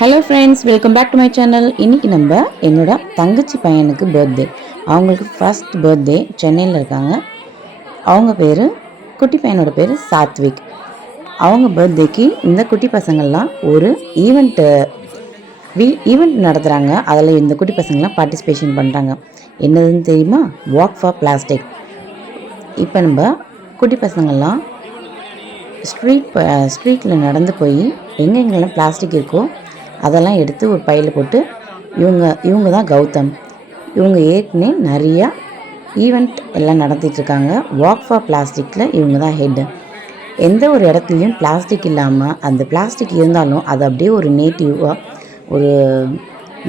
Hello friends, welcome back to my channel. இன்றைக்கி நம்ம என்னோட தங்கச்சி பையனுக்கு பர்த்டே. அவங்களுக்கு ஃபர்ஸ்ட் பர்த்டே. சென்னையில் இருக்காங்க. அவங்க பேர், குட்டி பையனோட பேர் சாத்விக். அவங்க பர்த்டேக்கு இந்த குட்டி பசங்கள்லாம் ஒரு ஈவெண்ட் நடத்துகிறாங்க. அதில் இந்த குட்டி பசங்கள்லாம் பார்ட்டிசிபேஷன் பண்ணுறாங்க. என்னதுன்னு தெரியுமா? Walk for plastic. இப்போ நம்ம குட்டி பசங்கள்லாம் ஸ்ட்ரீட்டில் நடந்து போய் எங்கெங்கெல்லாம் பிளாஸ்டிக் இருக்கோ அதெல்லாம் எடுத்து ஒரு பையில் போட்டு இவங்க தான் கௌதம். இவங்க ஏற்கனவே நிறையா ஈவெண்ட் எல்லாம் நடத்திட்டுருக்காங்க. வாக் ஃபார் பிளாஸ்டிக்கில் இவங்க தான் ஹெட்டு. எந்த ஒரு இடத்துலையும் பிளாஸ்டிக் இல்லாமல், அந்த பிளாஸ்டிக் இருந்தாலும் அதை அப்படியே ஒரு நேட்டிவாக, ஒரு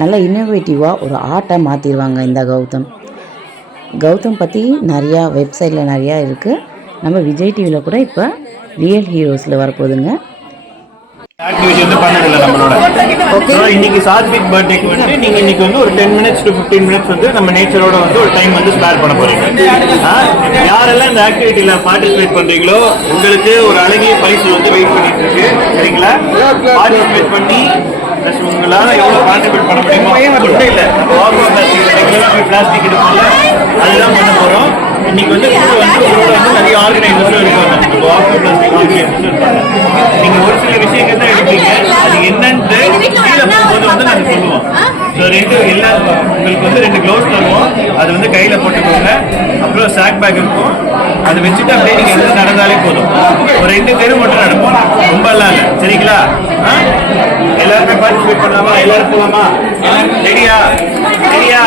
நல்ல இன்னோவேட்டிவாக ஒரு ஆர்ட்டாக மாற்றிடுவாங்க இந்த கௌதம் பற்றி நிறையா வெப்சைட்டில் நிறையா இருக்குது. நம்ம விஜய் டிவியில் கூட இப்போ ரியல் ஹீரோஸில் வரப்போகுதுங்க. ஆக்டிவிட்டி வந்து பண்ணதில்லை நம்மளோட. ஓகே, இன்னைக்கு சாத்விக் பர்த்டேக்கு வந்து நீங்க இன்னைக்கு வந்து ஒரு 10 minutes to 15 minutes வந்து நம்ம நேச்சரோட வந்து ஒரு டைம் வந்து ஸ்பேர் பண்ண போறீங்க. யாரெல்லாம் இந்த ஆக்டிவிட்டியில பார்ட்டிசிபேட் பண்றீங்களோ உங்களுக்கு ஒரு அழகிய பரிசு வந்து வெயிட் பண்ணிட்டு இருக்கு. சரிங்களா? பார்ட்டிசிபேட் பண்ணி உங்களால எவ்வளவு பார்ட்டிசிபேட் பண்ண முடியுமோ ஒன்றும் இல்லை, பிளாஸ்டிக் எடுக்கல அதுதான் பண்ண போறோம். இன்னைக்கு வந்து நிறைய ஆர்கனைசர்ஸும் இருக்காங்க. நீங்க ஒரு சில விஷயங்கள் தான் எடுப்பீங்க. அது என்னன்ட்டு கீழே போகும்போது வந்து நாங்கள் சொல்லுவோம். ஸோ உங்களுக்கு வந்து 2 க்ளவுஸ் தருவோம். அது வந்து கையில போட்டுக்கோங்க. அப்புறம் சாக் பேக் இருக்கும். அதை வச்சுட்டு அப்படியே நீங்க எந்த நடந்தாலே போதும். ஒரு 2 தெரு மட்டும் நடப்போம், ரொம்ப எல்லாம் இல்லை. சரிங்களா? எல்லாருமே பார்ட்டிசிபேட் பண்ணலாமா? எல்லாரும் போகலாமா? ரெடியா? சரியா?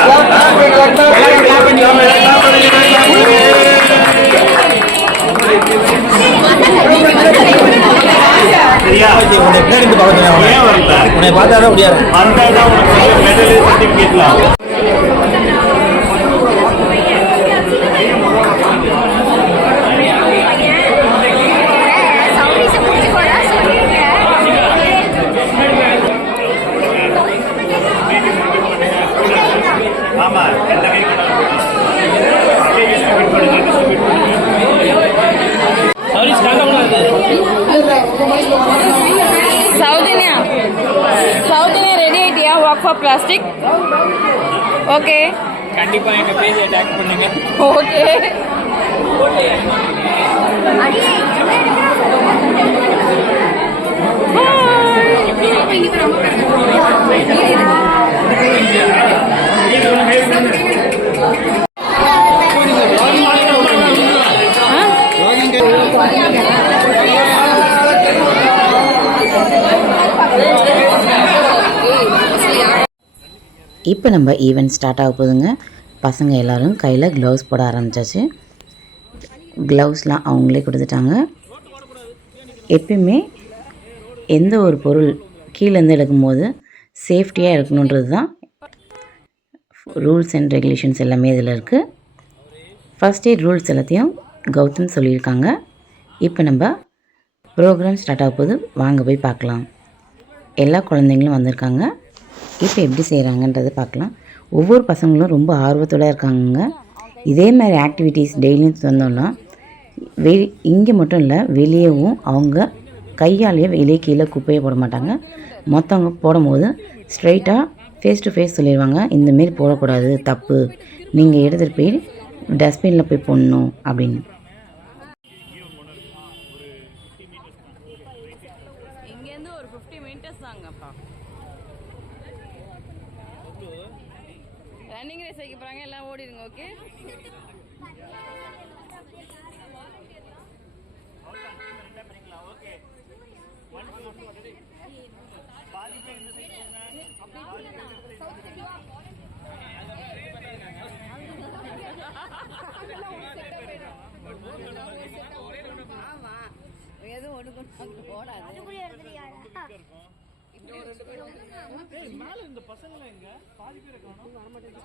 சௌஜன்யா ரெடி ஆயிட்டியா? Walk for plastic. ஓகே, கண்டிப்பா எங்க பேஜ் அட்டாக் பண்ணுங்க. ஓகே. இப்போ நம்ம ஈவெண்ட் ஸ்டார்ட் ஆக போகுதுங்க. பசங்க எல்லோரும் கையில் க்ளவுஸ் போட ஆரம்பித்தாச்சு. க்ளவுஸ்லாம் அவங்களே கொடுத்துட்டாங்க. எப்பயுமே எந்த ஒரு பொருள் கீழேருந்து எடுக்கும்போது சேஃப்டியாக இருக்கணுன்றது தான் ரூல்ஸ் அண்ட் ரெகுலேஷன்ஸ் எல்லாமே இதில் இருக்குது. ஃபர்ஸ்ட் எய்ட் ரூல்ஸ் எல்லாத்தையும் கௌதம் சொல்லியிருக்காங்க. இப்போ நம்ம ப்ரோக்ராம் ஸ்டார்ட் ஆக போகுது. வாங்க போய் பார்க்கலாம். எல்லா குழந்தைங்களும் வந்திருக்காங்க. இப்போ எப்படி செய்கிறாங்கன்றதை பார்க்கலாம். ஒவ்வொரு பசங்களும் ரொம்ப ஆர்வத்தோடு இருக்காங்க. இதே மாதிரி ஆக்டிவிட்டீஸ் டெய்லியும் சொன்னோன்னா இங்கே மட்டும் இல்லை, வெளியேவும் அவங்க கையாலேயே வெளியே கீழே குப்பையை போட மாட்டாங்க. மற்றவங்க போடும்போது ஸ்ட்ரைட்டாக ஃபேஸ் டு ஃபேஸ் சொல்லிடுவாங்க, இந்தமாரி போடக்கூடாது, தப்பு, நீங்கள் எடுத்துகிட்டு போய் டஸ்ட்பினில் போய் போடணும் அப்படின்னு. இங்கேருந்து ஒரு 50 meters தாங்கப்பா. ரன்னிங் ரேஸ் வைக்க போகிறாங்க, எல்லாம் ஓடிடுங்க. ஓகே, ஆமா, எதுவும் ஒன்று ஓடாது. இந்த பசங்க எங்க பாதி பேரை காணோம், வர மாட்டேங்குது.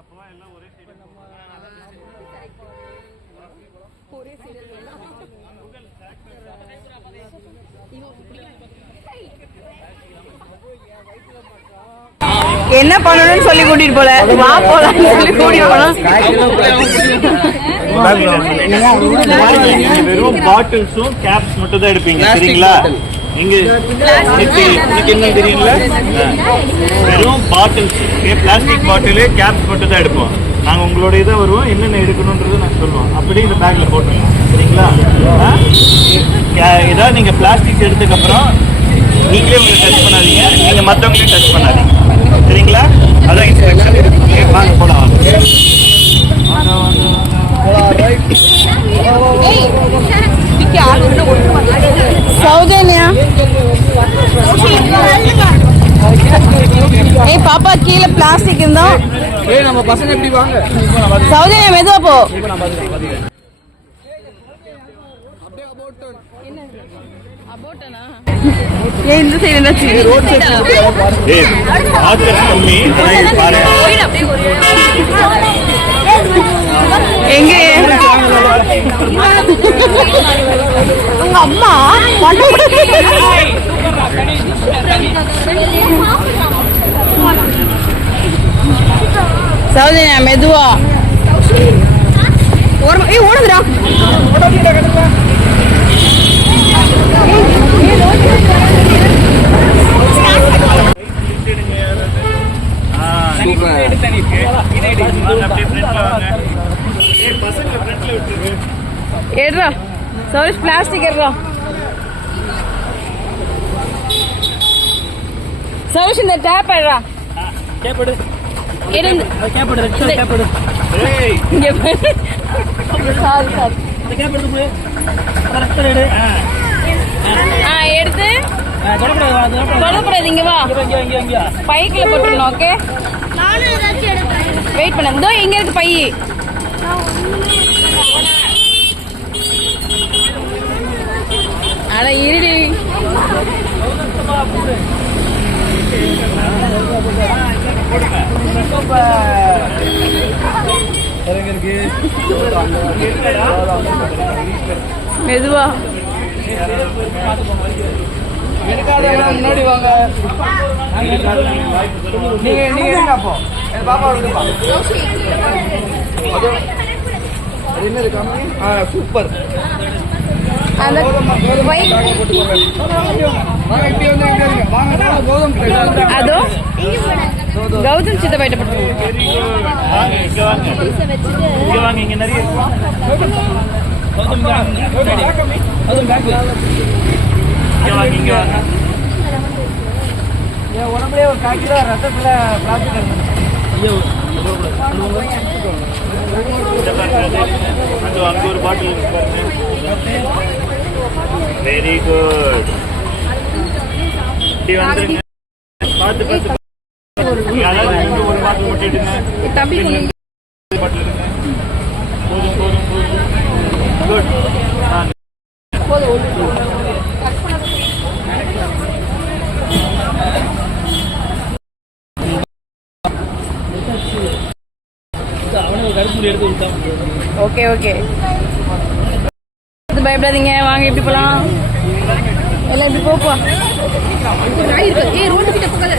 அப்பதான் எல்லாம் ஒரே சைடு என்ன பண்ணணும்னு சொல்லி கூட்டிட்டு போல, வா போலாம் சொல்லி கூட்டிட்டு போனோம். நீங்க வெறும் பாட்டில்ஸும் கேப்ஸ் மட்டும் தான் எடுப்பீங்க சரிங்களா? இங்க என்ன தெரியுங்களா? வெறும் பாட்டில்ஸ், பிளாஸ்டிக் பாட்டிலு கேப்ஸ் மட்டும் தான் எடுப்போம். நாங்கள் உங்களோட இதை வருவோம், என்னென்ன எடுக்கணுன்றது நாங்கள் சொல்லுவோம். அப்படியே இந்த பேக்கில் போட்டுருங்க சரிங்களா? ஏதாவது நீங்கள் பிளாஸ்டிக்ஸ் எடுத்ததுக்கப்புறம் நீங்களே உங்களை டச் பண்ணாதீங்க, நீங்கள் மற்றவங்களையும் டச் பண்ணாதீங்க சரிங்களா? அதான் இன்ஸ்ட்ரக்ஷன். வாங்க போகலாம். சௌஜன்யா ஏய் பாப்பா கீழே பிளாஸ்டிக் இருந்தா நம்ம பசங்க எப்படி வாங்க சௌஜன்யா மெதுவா போ. ஏன் இந்த சைடு என்ன கம்மி பாரு. எங்க உங்க அம்மா சௌஜன்யா மெதுவா ஓடுதுடா. ஏடுறா சௌரிஷ் பிளாஸ்டிக் ஏடுறா. சௌரிஷ் இந்த டேப் ஏடுறா. எடுத்து தொடக்கூடாது. இங்க வா பைக்குல போட்டுருணும். ஓகே வெயிட் பண்ண. இதோ இங்க இருக்கு பை. அட இருடி. மெதுவா முன்னாடி வாங்க. நீங்க அப்போ பாப்பா சூப்பர். அதோ கௌதம் சித்த பயிட்டப்பட்டு இங்க நிறைய உடம்புல ஒரு 1 கிலோ ரத்தத்துல பிளாஸ்டிக் அங்க ஒரு பாட்டில் வெரி குட். வந்துருங்க பார்த்து பார்த்து ஒரு பாட்டில் முட்டிடுங்க. பாட்டில் எடுங்க. போதும் போதும் போதும். குட். ஓகே ஓகே பயப்படாதீங்க. வாங்க எப்படி போலாம். எல்லாம் எப்படி போப்பா. ரோட்டு கிட்ட போகாத.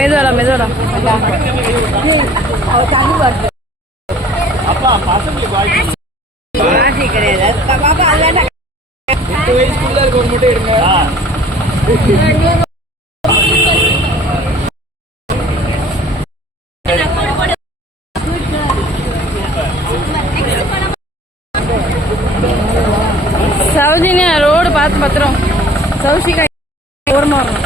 மெதுவாடா மெதுவாடா. அப்பா பசங்களுக்கு வாய்ப்பு கிடையாது பாப்பா. அதெல்லாம் வயசுக்குள்ள இருக்க ஒரு மட்டும் எடுங்க. சௌஜன்யா ரோடு பார்த்து பத்திரம். சௌஷிகா ஓரமா வரணும்.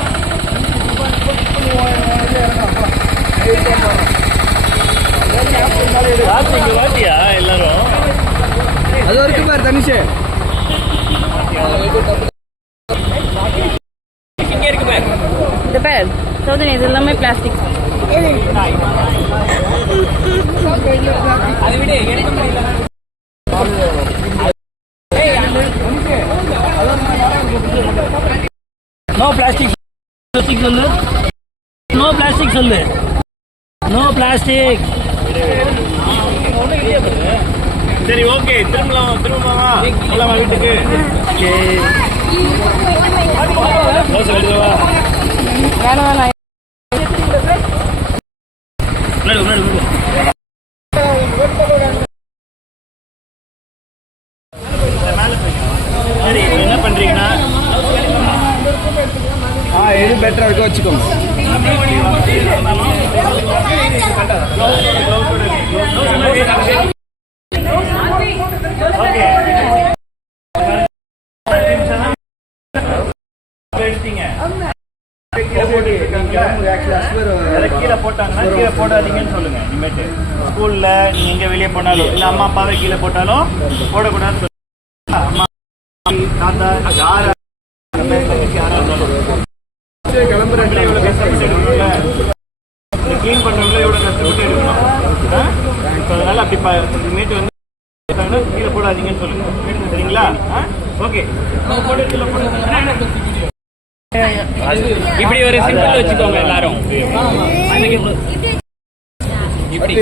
வாட்டியா எல்லாரும் அது வரைக்கும் பாரு தனிஷே. இந்த பேர் சௌஜன்யா இது எல்லாமே பிளாஸ்டிக். அதை விட எடுக்க முடியல. நோ பிளாஸ்டிக் சொல்லு. நோ பிளாஸ்டிக் சொல்லு. No plastic. சரி ஓகே, திரும்பலாமா வீட்டுக்கு. தோசை எடுக்கவா? வேணாம். சரி, என்ன பண்றீங்கன்னா எது பெட்டரா இருக்கோ வச்சுக்கோங்க. கீழே போட்டாங்கன்னா கீழே போடாதீங்கன்னு சொல்லுங்க. இனிமேட்டு ஸ்கூல்ல நீங்க எங்க வெளியே போனாலும் இல்ல அம்மா அப்பாவை கீழே போட்டாலும் போடக்கூடாதுன்னு சொல்லுங்க. அம்மா தாத்தா யாரா கிளம்புறதுல இவ்வளவு கஷ்டப்பட்டு எடுக்கணும்ல, கிளீன் பண்றவங்கள எவ்வளவு கஷ்டப்பட்டு எடுக்கணும். அதனால அப்படி இனிமேட்டு வந்து கீழே போடாதீங்கன்னு சொல்லுங்க. சரிங்களா? ஓகே, போட்டு கீழே போடுங்க. இப்படி ஒரு சிம்பிள் வச்சுக்கோங்க எல்லாரும். இப்படி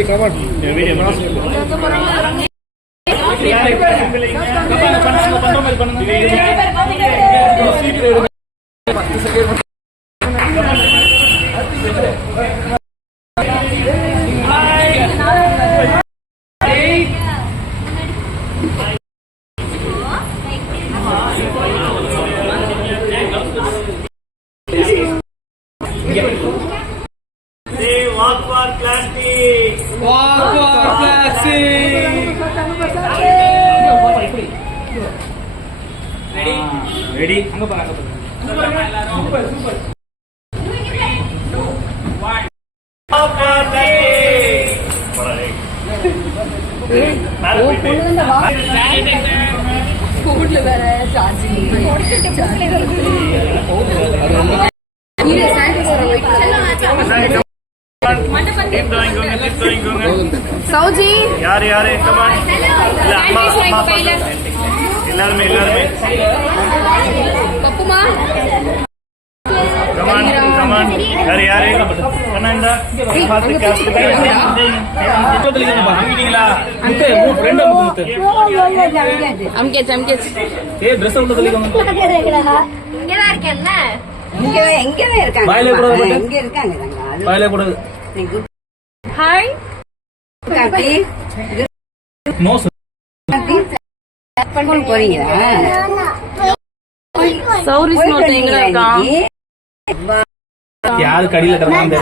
walk for plastic. Walk for plastic. Ready? அங்க பாருங்க. சூப்பர். Walk for plastic. ஸ்கூல்ல வேற சார்ஜிங் சௌஜி யாரு எல்லாருமே பப்புமா கமான் யாரு அண்ணா ஹாய் சௌரிஸ் நோட் எங்க இருக்கான்? யாரு கடியில கிடந்தாங்க?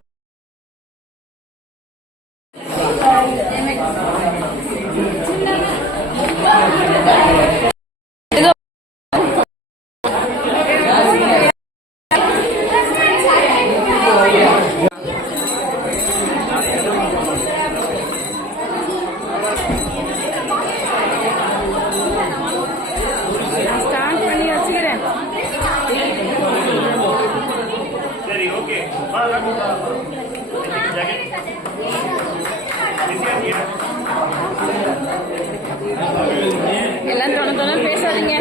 எல்லாம் தொண பேசாதீங்க.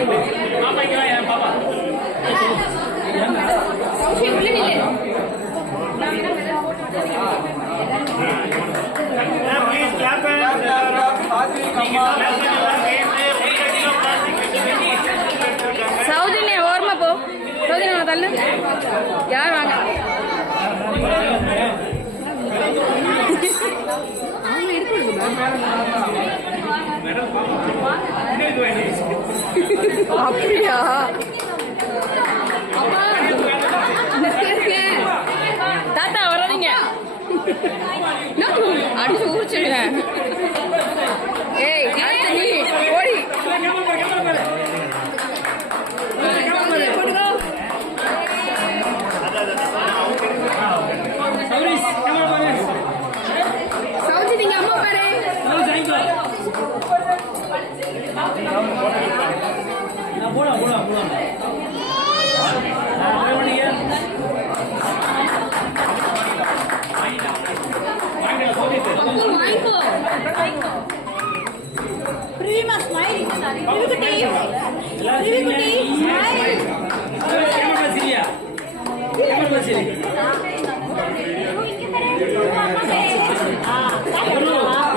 சௌதினே ஓரமா போ. சௌதினே தள்ளு. யார் வாங்க? அப்படியா? தாத்தா வராதீங்க, அடிச்சு ஊறிச்சிடுவேன். ஏய் நீ ஓடி. சௌஜி நீங்க அம்மா பாரு.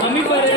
மம்மி பாரு.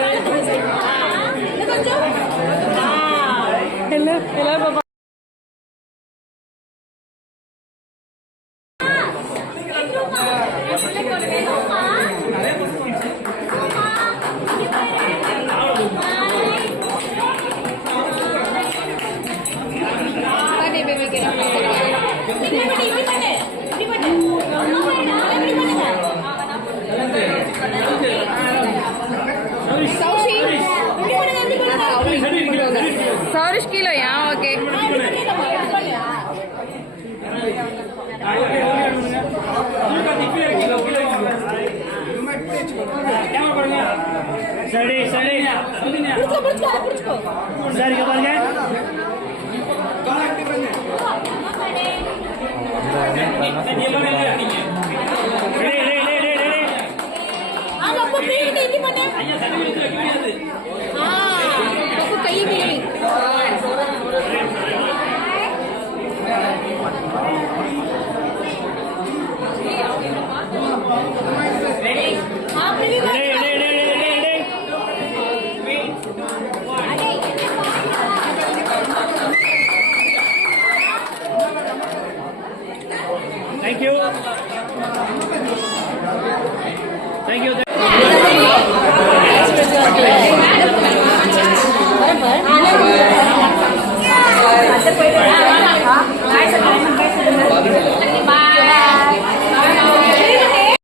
சரி சரி சரி இங்க பாருங்க Thank you.